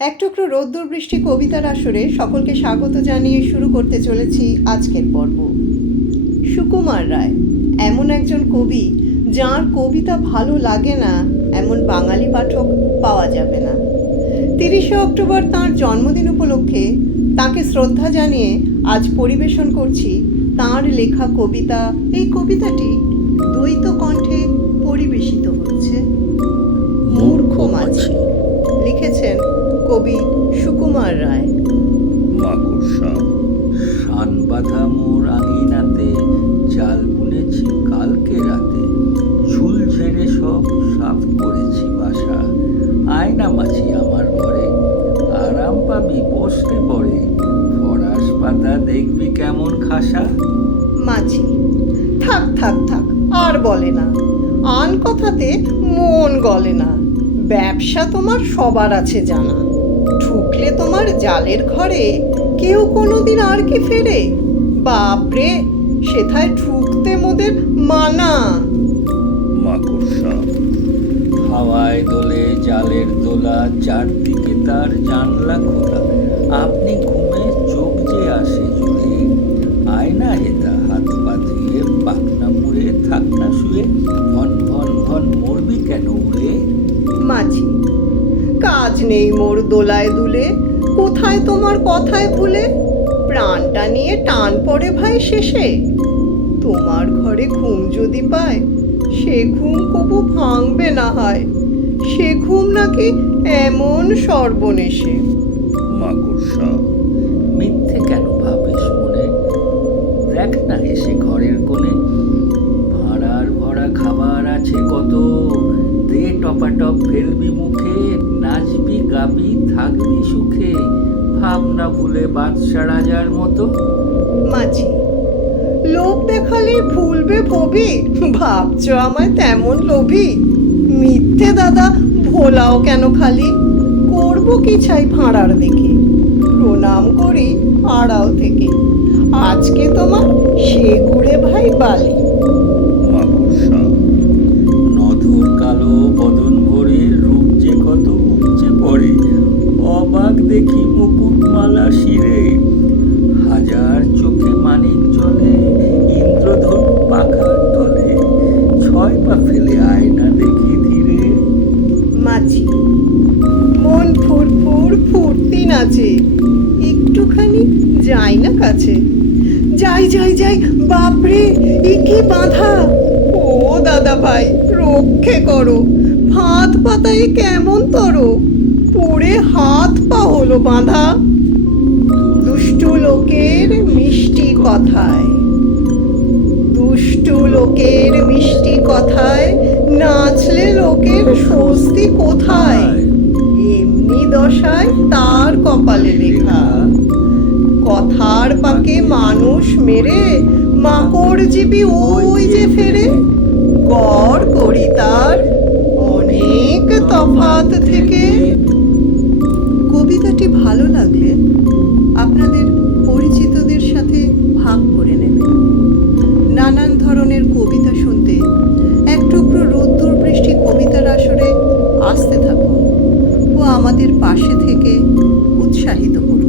এক টুকরো রোদ্দুর বৃষ্টি কবিতার আসরে সকলকে স্বাগত জানিয়ে শুরু করতে চলেছি আজকের পর্ব। সুকুমার রায়, এমন একজন কবি যার কবিতা ভালো লাগে না, এমন বাঙালি পাঠক পাওয়া যাবে না। তিরিশে অক্টোবর তার জন্মদিন উপলক্ষে তাকে শ্রদ্ধা জানিয়ে আজ পরিবেশন করছি তার লেখা কবিতা। এই কবিতাটি দ্বৈত কণ্ঠে পরিবেশিত হচ্ছে। মূর্খ মাছি। কবি সুকুমার রায়। মাকড়সা শান বাঁধা মোর আঙিনাতে চাল বুনেছি কালকে রাতে। ঝুল ঝেড়ে সব সাফ করেছি বাসা। আয়না মাছি আমার ঘরে আরাম পাবি বসতে পড়ে ফরাস পাতা দেখবি কেমন খাসা। মাছি থাক থাক থাক আর বলে না। আন কথাতে মন গলে না। ব্যবসা তোমার সবার আছে জানা। ঢুকলে তোমার জালের ঘরে কেউ কোনোদিন আর কি ফেরে? বাপরে সেথায় ঢুকতে মোদের মানা। মাকড়সা হাওয়ায় দোলে জালের দোলা চারদিকে তার জানলা খোলা। আপনি ঘুমে চোখ যে আসে জুড়ে আয়না হেতা হাত পা ধুয়ে পাখনা মুড়ে থাকনা শুয়ে ভন ভন ভন মরবি কেন উড়ে? মাছি কাজ নেই মোর দোলায় দুলে, কোথায় তোমার কথায় ভুলে? প্রাণটা নিয়ে টান পড়ে ভাই শেষে। তোমার ঘরে ঘুম যদি পায়, সে ঘুম কবু ভাঙবে না হয়। সে ঘুম নাকি এমন সর্বনেশে। মাকড়সা মিথ্যে কেন ভাবিস মনে? দেখ না এসে ঘরের কোণে। ভাড়ার ভরা খাবার আছে কত, দে টপাটপ ফেলবি মুখে। নাচবি গাবি, থাকবি সুখে। ভাবনা ভুলে বাদশা রাজার মতো। মাঝি, লোভ দেখালে ভুলবে কবি? ভাবছ আমায় তেমন লোভী? মিথ্যে দাদা, ভোলাও কেন খালি? করব কি চাই ভাঁড়ার দেখে? প্রণাম করি আড়াল থেকে। আজকে তোমার সে ঘুরে ভাই বালি। মুকুটমালা শিরে হাজার চোখে মানিক চলে ইন্দ্রধনু পাখার তলে, ছয় পা ফেলে আয়না দেখি ধীরে। মাছি মন ফুরফুর ফুর্তি নাচে, একটুখানি যাই না কাছে। যাই যাই যাই, বাপরে, এ কি বাঁধা? ও দাদা ভাই, রক্ষে করো, ভাত পাতায় কেমন তর? পড়ে হাত পা হলো বাঁধা। দুষ্টু লোকের মিষ্টি কথায়। দুষ্টু লোকের মিষ্টি কথায় নাচলে লোকের স্বস্তি কোথায়? এমনি দশায় তার কপালে লেখা কথার পাকে মানুষ মেরে মাকড় জীবী ওই যে ফেরে। গড় করি তার অনেক তফাত থেকে। আমাদের পাশে থেকে উৎসাহিত করুন।